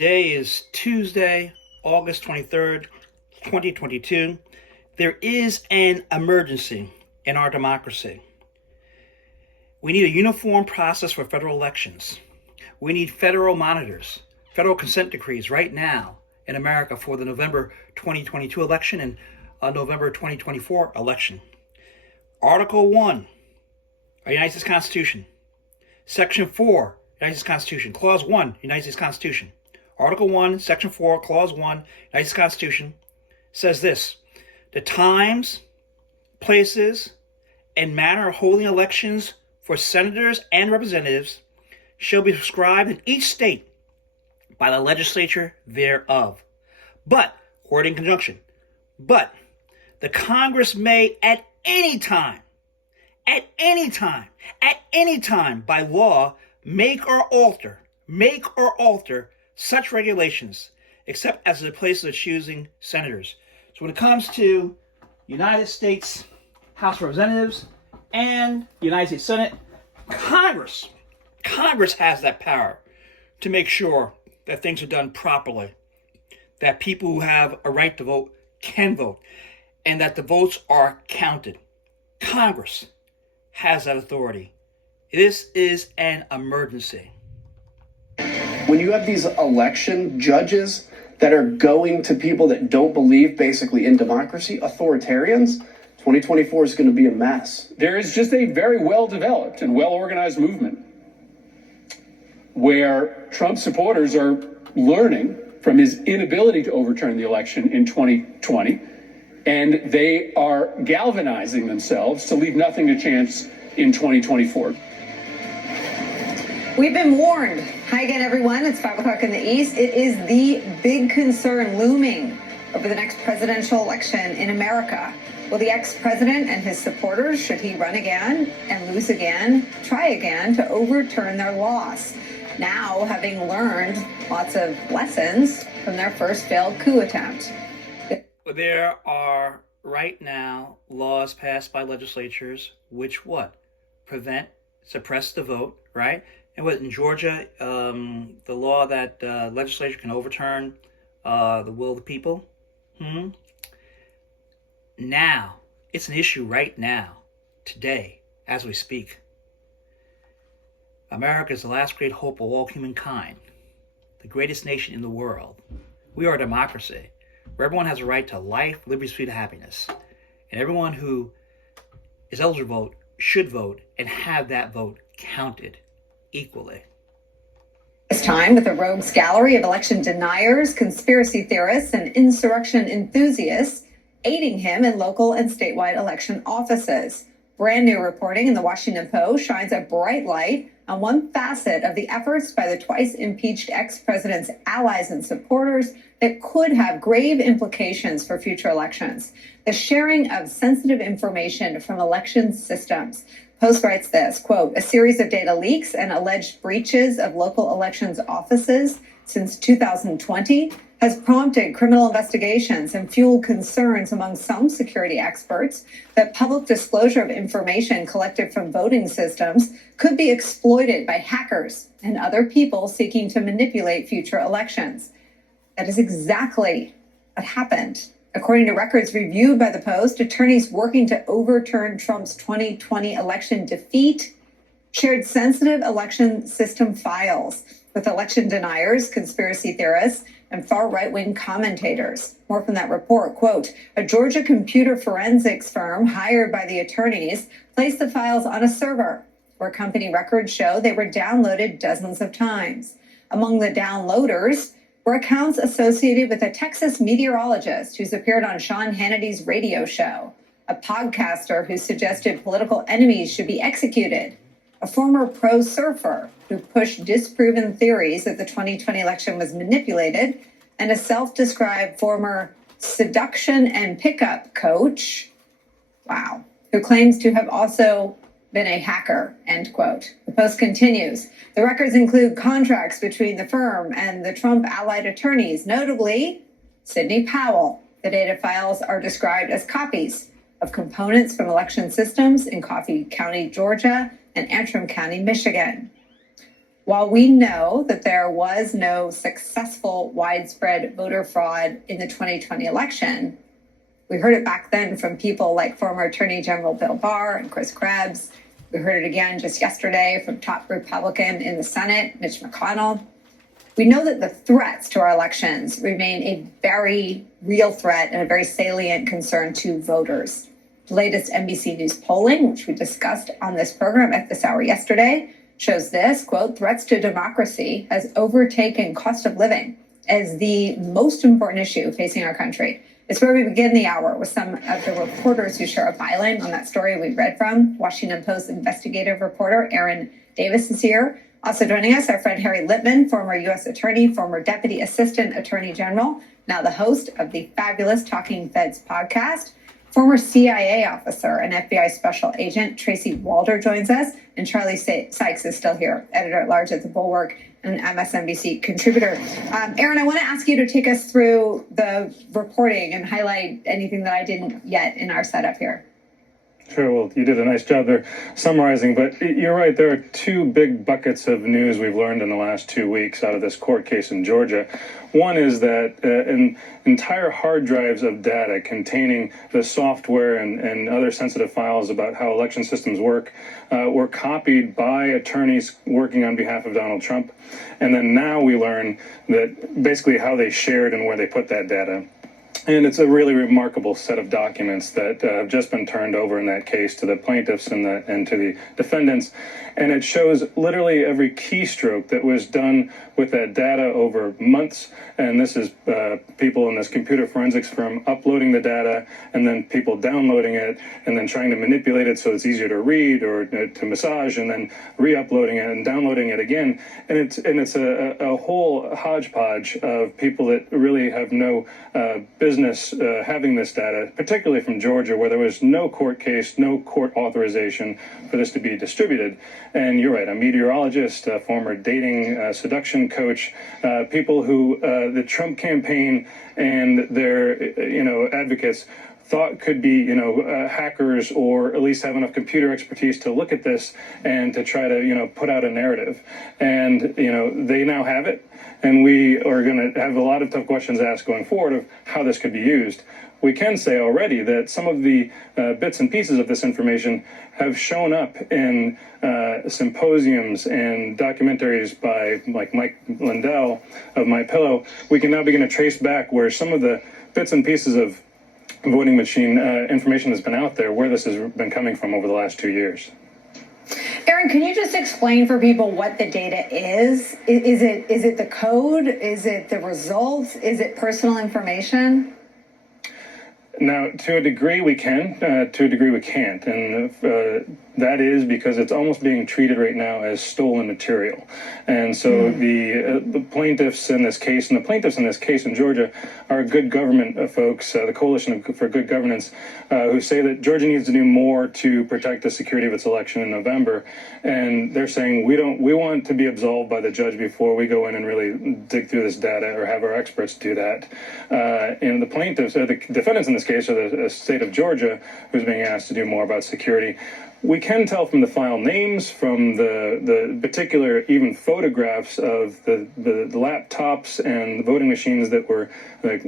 Today is Tuesday, August 23rd, 2022. There is an emergency in our democracy. We need a uniform process for federal elections. We need federal monitors, federal consent decrees right now in America for the November 2022 election and November 2024 election. Article 1, our United States Constitution. Section 4, United States Constitution. Clause 1, United States Constitution. Article 1, Section 4, Clause 1, United States Constitution says this: the times, places, and manner of holding elections for senators and representatives shall be prescribed in each state by the legislature thereof. But, word in conjunction, but the Congress may at any time, by law, make or alter such regulations, except as the places of choosing senators. So when it comes to United States House of Representatives and United States Senate, Congress has that power to make sure that things are done properly, that people who have a right to vote can vote, and that the votes are counted. Congress has that authority. This is an emergency. When you have these election judges that are going to people that don't believe basically in democracy, authoritarians, 2024 is going to be a mess. There is just a very well-developed and well-organized movement where Trump supporters are learning from his inability to overturn the election in 2020, and they are galvanizing themselves to leave nothing to chance in 2024. We've been warned. Hi again, everyone. It's 5 o'clock in the East. It is the big concern looming over the next presidential election in America. Will the ex-president and his supporters, should he run again and lose again, try again to overturn their loss? Now, having learned lots of lessons from their first failed coup attempt. There are right now laws passed by legislatures which suppress the vote, right? And in Georgia, the law that legislature can overturn the will of the people. Now, it's an issue right now, today, as we speak. America is the last great hope of all humankind, the greatest nation in the world. We are a democracy where everyone has a right to life, liberty, speed, and happiness. And everyone who is eligible to vote should vote and have that vote counted equally. This time with a rogues gallery of election deniers, conspiracy theorists, and insurrection enthusiasts aiding him in local and statewide election offices. Brand new reporting in the Washington Post shines a bright light on one facet of the efforts by the twice impeached ex-president's allies and supporters that could have grave implications for future elections: the sharing of sensitive information from election systems. Post writes this, quote, a series of data leaks and alleged breaches of local elections offices since 2020 has prompted criminal investigations and fueled concerns among some security experts that public disclosure of information collected from voting systems could be exploited by hackers and other people seeking to manipulate future elections. That is exactly what happened. According to records reviewed by the Post, attorneys working to overturn Trump's 2020 election defeat shared sensitive election system files with election deniers, conspiracy theorists, and far right-wing commentators. More from that report, quote, a Georgia computer forensics firm hired by the attorneys placed the files on a server where company records show they were downloaded dozens of times. Among the downloaders were accounts associated with a Texas meteorologist who's appeared on Sean Hannity's radio show, a podcaster who suggested political enemies should be executed, a former pro surfer who pushed disproven theories that the 2020 election was manipulated, and a self-described former seduction and pickup coach, who claims to have also been a hacker, end quote. The Post continues. The records include contracts between the firm and the Trump allied attorneys, notably Sidney Powell. The data files are described as copies of components from election systems in Coffee County, Georgia, and Antrim County, Michigan. While we know that there was no successful widespread voter fraud in the 2020 election, we heard it back then from people like former Attorney General Bill Barr and Chris Krebs. We heard it again just yesterday from top Republican in the Senate, Mitch McConnell. We know that the threats to our elections remain a very real threat and a very salient concern to voters. The latest NBC News polling, which we discussed on this program at this hour yesterday, shows this, quote, threats to democracy has overtaken cost of living as the most important issue facing our country. It's where we begin the hour with some of the reporters who share a byline on that story we read from. Washington Post investigative reporter Aaron Davis is here. Also joining us, our friend Harry Litman, former U.S. Attorney, former Deputy Assistant Attorney General, now the host of the fabulous Talking Feds podcast. Former CIA officer and FBI special agent Tracy Walder joins us, and Charlie Sykes is still here, editor-at-large at The Bulwark and MSNBC contributor. Aaron, I want to ask you to take us through the reporting and highlight anything that I didn't yet in our setup here. Sure. Well, you did a nice job there summarizing, but you're right. There are two big buckets of news we've learned in the last 2 weeks out of this court case in Georgia. One is that entire hard drives of data containing the software and other sensitive files about how election systems work were copied by attorneys working on behalf of Donald Trump. And then now we learn that basically how they shared and where they put that data. And it's a really remarkable set of documents that have just been turned over in that case to the plaintiffs and to the defendants. And it shows literally every keystroke that was done with that data over months. And this is people in this computer forensics firm uploading the data and then people downloading it and then trying to manipulate it so it's easier to read or to massage and then re-uploading it and downloading it again. And it's a whole hodgepodge of people that really have no business having this data, particularly from Georgia, where there was no court case, no court authorization for this to be distributed. And you're right, a meteorologist, a former dating seduction coach, people who the Trump campaign and their advocates thought could be hackers or at least have enough computer expertise to look at this and to try to put out a narrative. And they now have it. And we are going to have a lot of tough questions asked going forward of how this could be used. We can say already that some of the bits and pieces of this information have shown up in symposiums and documentaries by like Mike Lindell of MyPillow. We can now begin to trace back where some of the bits and pieces of voting machine information has been out there, where this has been coming from over the last 2 years. Aaron, can you just explain for people what the data is? Is it the code? Is it the results? Is it personal information? Now, to a degree we can, to a degree we can't. And that is because it's almost being treated right now as stolen material. And so the plaintiffs in this case, and the plaintiffs in this case in Georgia, are good government folks, the Coalition for Good Governance, who say that Georgia needs to do more to protect the security of its election in November. And they're saying we want to be absolved by the judge before we go in and really dig through this data or have our experts do that. And the plaintiffs, or the defendants in this case, are the state of Georgia, who's being asked to do more about security. We can tell from the file names, from the particular even photographs of the laptops and the voting machines that were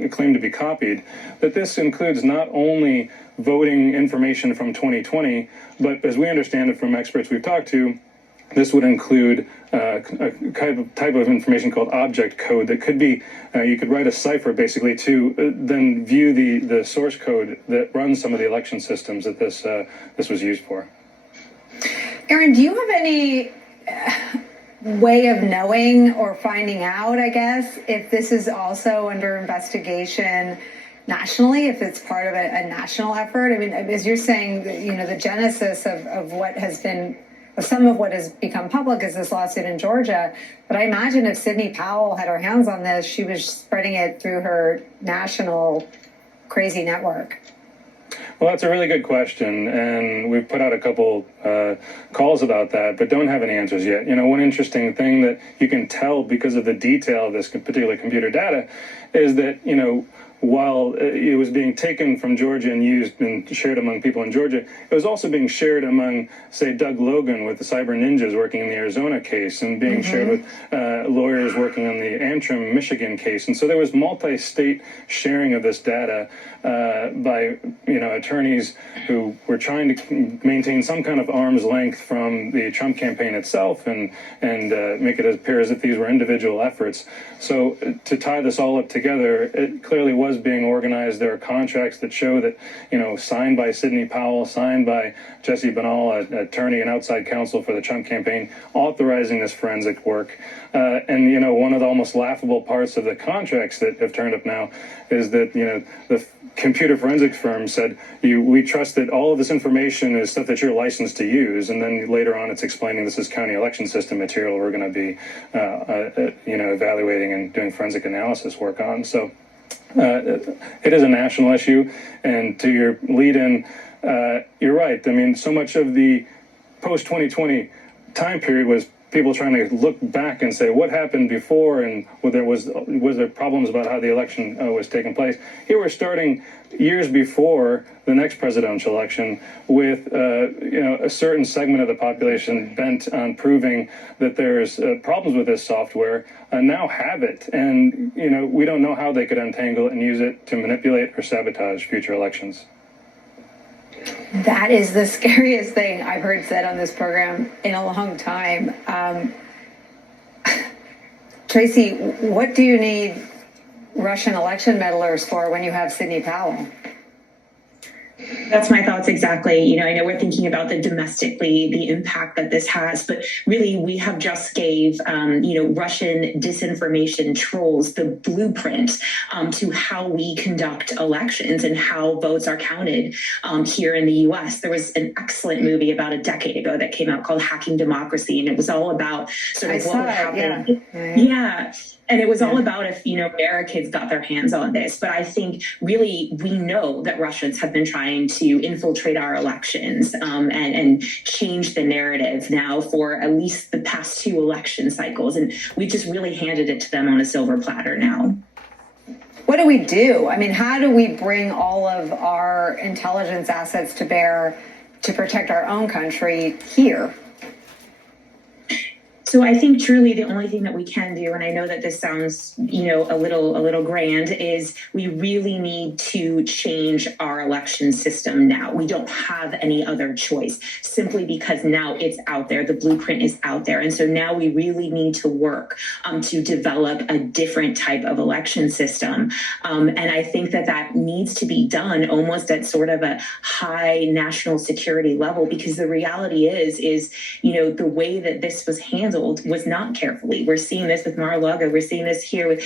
claimed to be copied, that this includes not only voting information from 2020, but as we understand it from experts we've talked to, this would include a type of information called object code that could be, you could write a cipher basically to then view the source code that runs some of the election systems that this was used for. Aaron, do you have any way of knowing or finding out, I guess, if this is also under investigation nationally, if it's part of a national effort? I mean, as you're saying, the genesis of what has been, of some of what has become public is this lawsuit in Georgia. But I imagine if Sidney Powell had her hands on this, she was spreading it through her national crazy network. Well, that's a really good question, and we've put out a couple calls about that, but don't have any answers yet. One interesting thing that you can tell because of the detail of this particular computer data is that, while it was being taken from Georgia and used and shared among people in Georgia, it was also being shared among, say, Doug Logan with the Cyber Ninjas working in the Arizona case, and being shared with lawyers working on the Antrim, Michigan case. And so there was multi-state sharing of this data by attorneys who were trying to maintain some kind of arm's length from the Trump campaign itself and make it appear as if these were individual efforts. So to tie this all up together, it clearly was being organized. There are contracts that show that, signed by Sidney Powell, signed by Jesse Banal, an attorney and outside counsel for the Trump campaign, authorizing this forensic work. And one of the almost laughable parts of the contracts that have turned up now is that, the computer forensics firm said, we trust that all of this information is stuff that you're licensed to use. And then later on, it's explaining this is county election system material we're going to be, evaluating and doing forensic analysis work on. So it is a national issue. And to your lead-in, you're right. I mean, so much of the post-2020 time period was people trying to look back and say what happened before, and was there problems about how the election was taking place. Here we're starting years before the next presidential election with a certain segment of the population bent on proving that there's problems with this software now have it, and we don't know how they could untangle it and use it to manipulate or sabotage future elections. That is the scariest thing I've heard said on this program in a long time. Tracy, what do you need Russian election meddlers for when you have Sidney Powell? That's my thoughts exactly. I know we're thinking about the impact that this has, but really we have just gave, Russian disinformation trolls the blueprint to how we conduct elections and how votes are counted here in the U.S. There was an excellent movie about a decade ago that came out called Hacking Democracy, and it was all about sort of what would happen. Yeah. And it was all about if, Americans got their hands on this. But I think really we know that Russians have been trying to infiltrate our elections and change the narrative now for at least the past 2 election cycles. And we just really handed it to them on a silver platter now. What do we do? I mean, how do we bring all of our intelligence assets to bear to protect our own country here? So I think truly the only thing that we can do, and I know that this sounds, a little grand, is we really need to change our election system now. We don't have any other choice, simply because now it's out there. The blueprint is out there. And so now we really need to work to develop a different type of election system. And I think that needs to be done almost at sort of a high national security level, because the reality is, the way that this was handled was not carefully. We're seeing this with Mar-a-Lago. We're seeing this here with,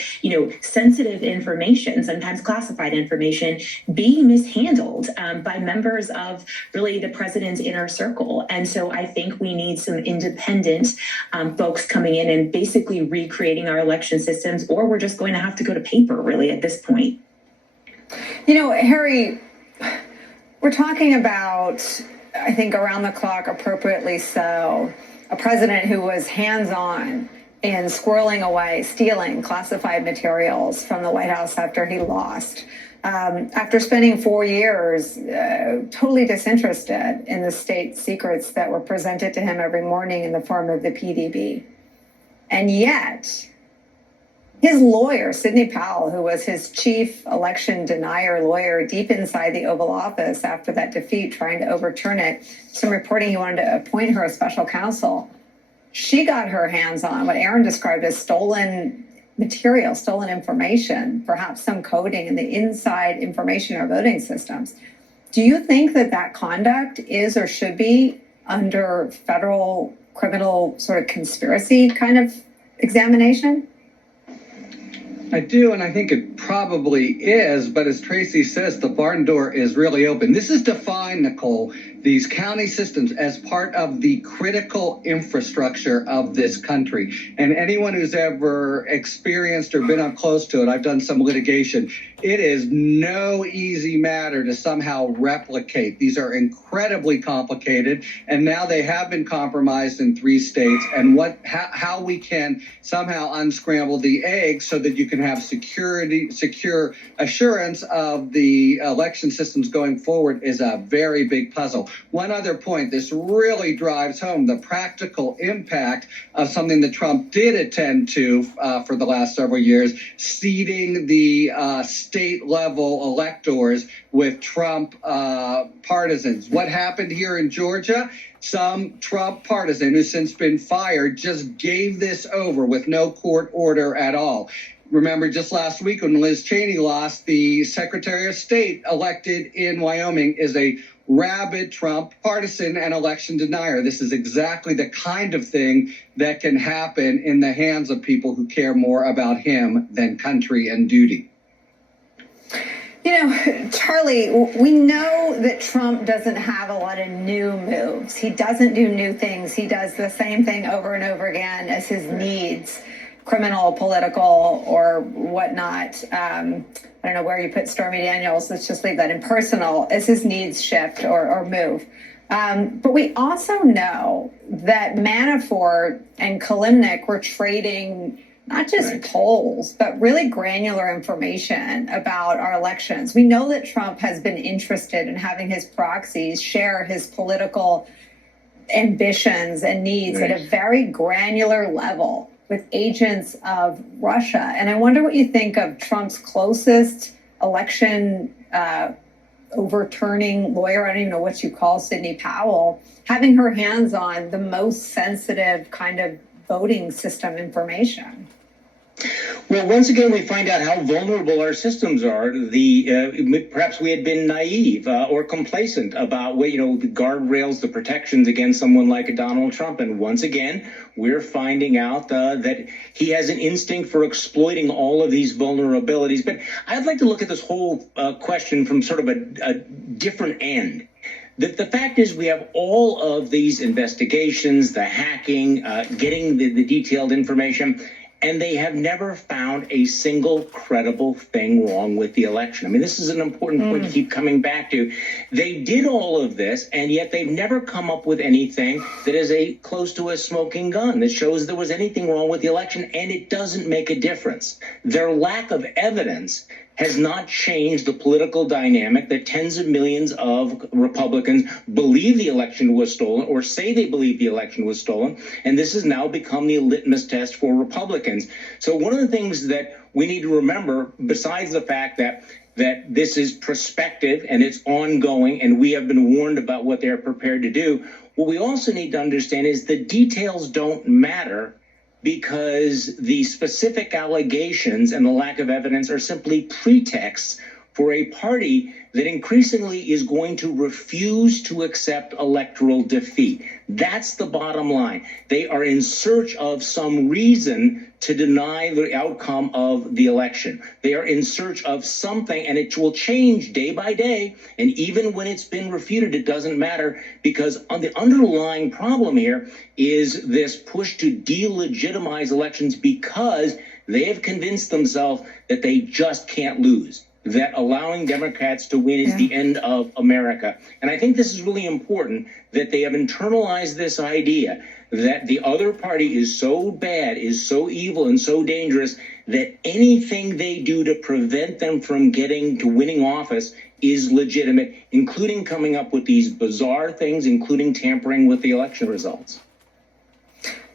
sensitive information, sometimes classified information, being mishandled by members of really the president's inner circle. And so I think we need some independent folks coming in and basically recreating our election systems, or we're just going to have to go to paper really at this point. Harry, we're talking about, I think around the clock, appropriately so, a president who was hands-on in squirreling away, stealing classified materials from the White House after he lost. After spending 4 years totally disinterested in the state secrets that were presented to him every morning in the form of the PDB. And yet, his lawyer, Sidney Powell, who was his chief election denier lawyer deep inside the Oval Office after that defeat, trying to overturn it, some reporting he wanted to appoint her a special counsel. She got her hands on what Aaron described as stolen material, stolen information, perhaps some coding and the inside information in our voting systems. Do you think that conduct is or should be under federal criminal sort of conspiracy kind of examination? I do, and I think it probably is, but as Tracy says, the barn door is really open. This is defined, Nicole, these county systems as part of the critical infrastructure of this country. And anyone who's ever experienced or been up close to it, I've done some litigation, it is no easy matter to somehow replicate. These are incredibly complicated, and now they have been compromised in 3 states. And how we can somehow unscramble the egg so that you can have security secure assurance of the election systems going forward is a very big puzzle. One other point, this really drives home the practical impact of something that Trump did attend to for the last several years, seating the state-level electors with Trump partisans. What happened here in Georgia? Some Trump partisan who's since been fired just gave this over with no court order at all. Remember, just last week when Liz Cheney lost, the Secretary of State elected in Wyoming is a rabid Trump partisan and election denier. This is exactly the kind of thing that can happen in the hands of people who care more about him than country and duty. You know, Charlie, we know that Trump doesn't have a lot of new moves. He doesn't do new things. He does the same thing over and over again as his needs, criminal, political, or whatnot. I don't know where you put Stormy Daniels. Let's just leave that in personal as his needs shift or move. But we also know that Manafort and Kilimnik were trading not just polls, but really granular information about our elections. We know that Trump has been interested in having his proxies share his political ambitions and needs at a very granular level with agents of Russia. And I wonder what you think of Trump's closest election overturning lawyer, I don't even know what you call Sidney Powell, having her hands on the most sensitive kind of voting system information. Well, once again, we find out how vulnerable our systems are. Perhaps we had been naive or complacent about the guardrails, the protections against someone like a Donald Trump. And once again, we're finding out that he has an instinct for exploiting all of these vulnerabilities. But I'd like to look at this whole question from sort of a different end. The fact is we have all of these investigations, the hacking, getting the detailed information, and they have never found a single credible thing wrong with the election. I mean, this is an important point to keep coming back to. They did all of this, and yet they've never come up with anything that is close to a smoking gun that shows there was anything wrong with the election, and it doesn't make a difference. Their lack of evidence has not changed the political dynamic that tens of millions of Republicans believe the election was stolen or say they believe the election was stolen. And this has now become the litmus test for Republicans. So one of the things that we need to remember, besides the fact that this is prospective and it's ongoing and we have been warned about what they're prepared to do, what we also need to understand is the details don't matter, because the specific allegations and the lack of evidence are simply pretexts for a party that increasingly is going to refuse to accept electoral defeat. That's the bottom line. They are in search of some reason to deny the outcome of the election. They are in search of something, and it will change day by day. And even when it's been refuted, it doesn't matter, because on the underlying problem here is this push to delegitimize elections because they have convinced themselves that they just can't lose, that allowing Democrats to win is the end of America. And I think this is really important, that they have internalized this idea that the other party is so bad, is so evil and so dangerous that anything they do to prevent them from getting to winning office is legitimate, including coming up with these bizarre things, including tampering with the election results.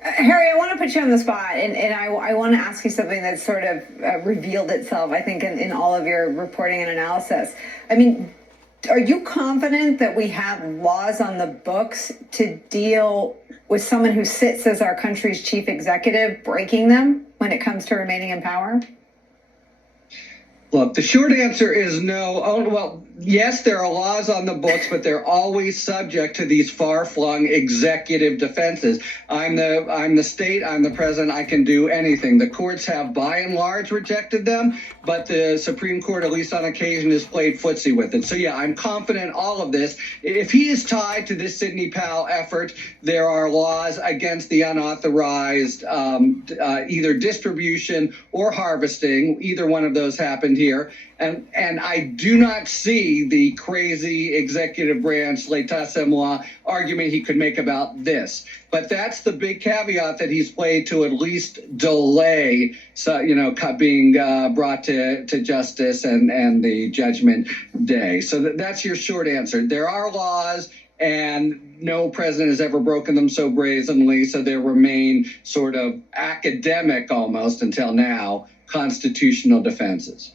Harry, I want to put you on the spot, and I want to ask you something that sort of revealed itself, I think, in all of your reporting and analysis. I mean, are you confident that we have laws on the books to deal with someone who sits as our country's chief executive breaking them when it comes to remaining in power? Look, the short answer is no. Oh, well, yes, there are laws on the books, but they're always subject to these far-flung executive defenses. I'm the state, I'm the president, I can do anything. The courts have, by and large, rejected them, but the Supreme Court, at least on occasion, has played footsie with it. So, yeah, I'm confident in all of this. If he is tied to this Sidney Powell effort, there are laws against the unauthorized either distribution or harvesting. Either one of those happened here. And I do not see see the crazy executive branch, l'état c'est moi argument he could make about this. But that's the big caveat that he's played to at least delay, being brought to justice and the judgment day. So that's your short answer. There are laws, and no president has ever broken them so brazenly, so there remain sort of academic, almost until now, constitutional defenses.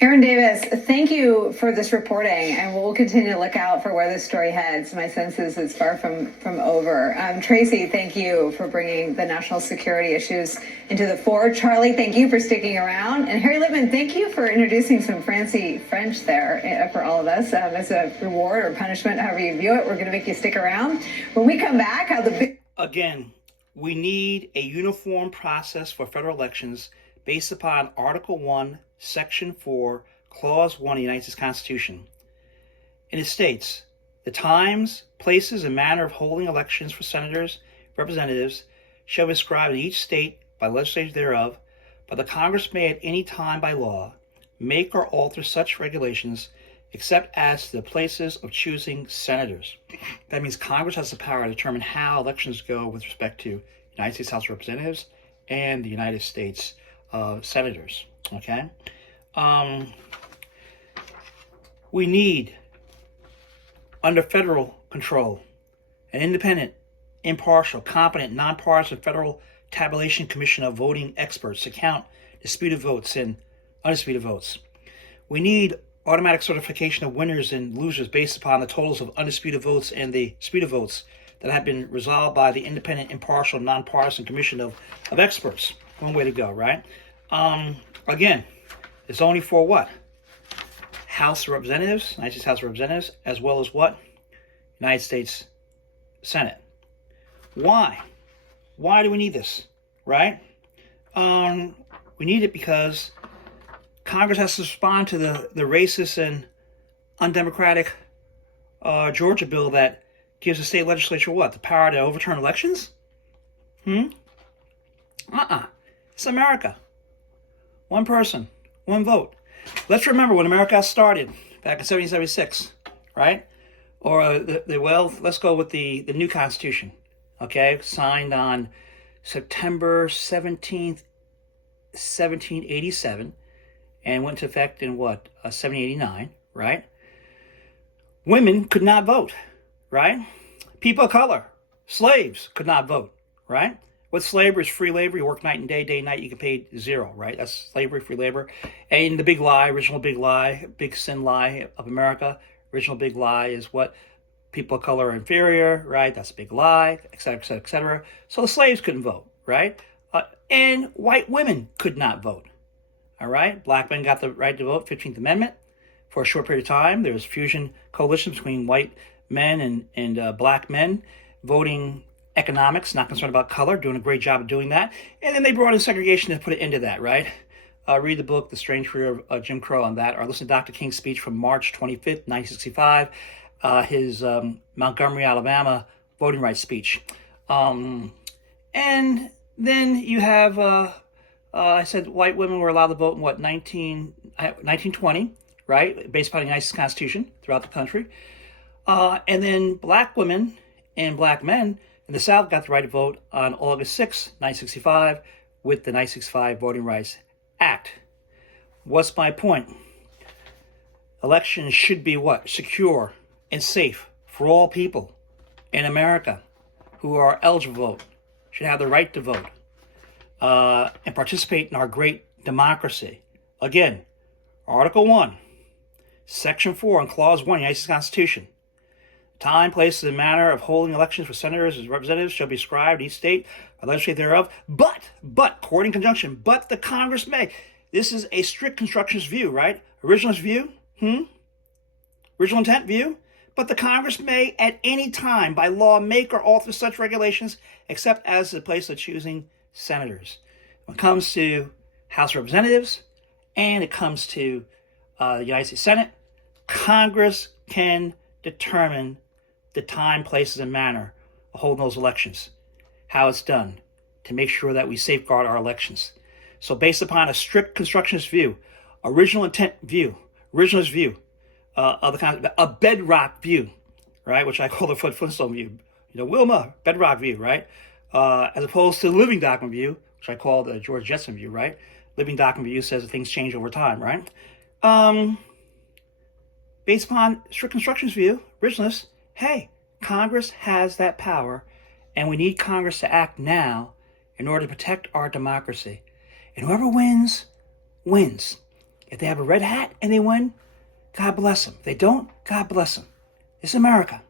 Aaron Davis, thank you for this reporting, and we'll continue to look out for where this story heads. My sense is it's far from over. Tracy, thank you for bringing the national security issues into the fore. Charlie, thank you for sticking around. And Harry Litman, thank you for introducing some fancy French there for all of us as a reward or punishment, however you view it. We're going to make you stick around. When we come back, how the... Again, we need a uniform process for federal elections based upon Article 1, Section 4, Clause 1 of the United States Constitution. And it states, the times, places, and manner of holding elections for senators, representatives, shall be prescribed in each state by legislators thereof, but the Congress may at any time by law make or alter such regulations except as to the places of choosing senators. That means Congress has the power to determine how elections go with respect to United States House of Representatives and the United States senators. Okay? We need, under federal control, an independent, impartial, competent, nonpartisan federal tabulation commission of voting experts to count disputed votes and undisputed votes. We need automatic certification of winners and losers based upon the totals of undisputed votes and the disputed votes that have been resolved by the independent, impartial, nonpartisan commission of experts. One way to go, right? Again, it's only for what? House of Representatives, United States House of Representatives, as well as what? United States Senate. Why? Why do we need this, right? We need it because Congress has to respond to the racist and undemocratic Georgia bill that gives the state legislature what? The power to overturn elections? It's America. One person, one vote. Let's remember when America started back in 1776, right? Or let's go with the new Constitution, okay? Signed on September 17th, 1787, and went into effect in 1789, right? Women could not vote, right? People of color, slaves could not vote, right? What slavery is free labor. You work night and day and night, you get paid zero, right? That's slavery, free labor. And the big lie, original big lie, big sin lie of America, original big lie is what? People of color are inferior, right? That's a big lie, et cetera, et cetera, et cetera. So the slaves couldn't vote, right? And white women could not vote, all right? Black men got the right to vote, 15th Amendment. For a short period of time, there was fusion coalitions between white men and black men voting economics, not concerned about color, doing a great job of doing that. And then they brought in segregation to put it into that, right? Read the book, The Strange Career of Jim Crow on that, or listen to Dr. King's speech from March 25th, 1965, his Montgomery, Alabama voting rights speech. And then you have, I said white women were allowed to vote in 1920, right? Based upon the United States Constitution throughout the country. And then black women and black men in the South got the right to vote on August 6, 1965, with the 1965 Voting Rights Act. What's my point? Elections should be what? Secure and safe for all people in America who are eligible to vote, should have the right to vote, and participate in our great democracy. Again, Article 1, Section 4, and Clause 1 of the United States Constitution. Time, places, and manner of holding elections for senators and representatives shall be prescribed in each state by legislature thereof, but, court in conjunction, but the Congress may. This is a strict constructionist view, right? Originalist view? Original intent view? But the Congress may at any time by law make or alter such regulations except as the place of choosing senators. When it comes to House of Representatives and it comes to the United States Senate, Congress can determine the time, places, and manner of holding those elections, how it's done, to make sure that we safeguard our elections. So based upon a strict constructionist view, original intent view, originalist view of the concept, a bedrock view, right? Which I call the Flintstone view. Wilma, bedrock view, right? As opposed to the living doctrine view, which I call the George Jetson view, right? Living doctrine view says that things change over time, right? Based upon strict constructionist view, originalists, hey, Congress has that power, and we need Congress to act now in order to protect our democracy. And whoever wins, wins. If they have a red hat and they win, God bless them. If they don't, God bless them. It's America,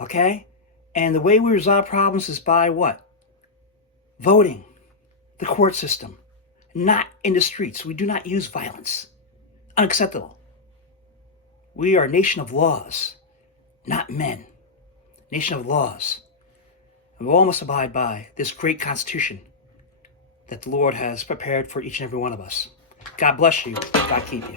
okay? And the way we resolve problems is by what? Voting, the court system, not in the streets. We do not use violence. Unacceptable. We are a nation of laws, not men. Nation of laws. And we all must abide by this great Constitution that the Lord has prepared for each and every one of us. God bless you. God keep you.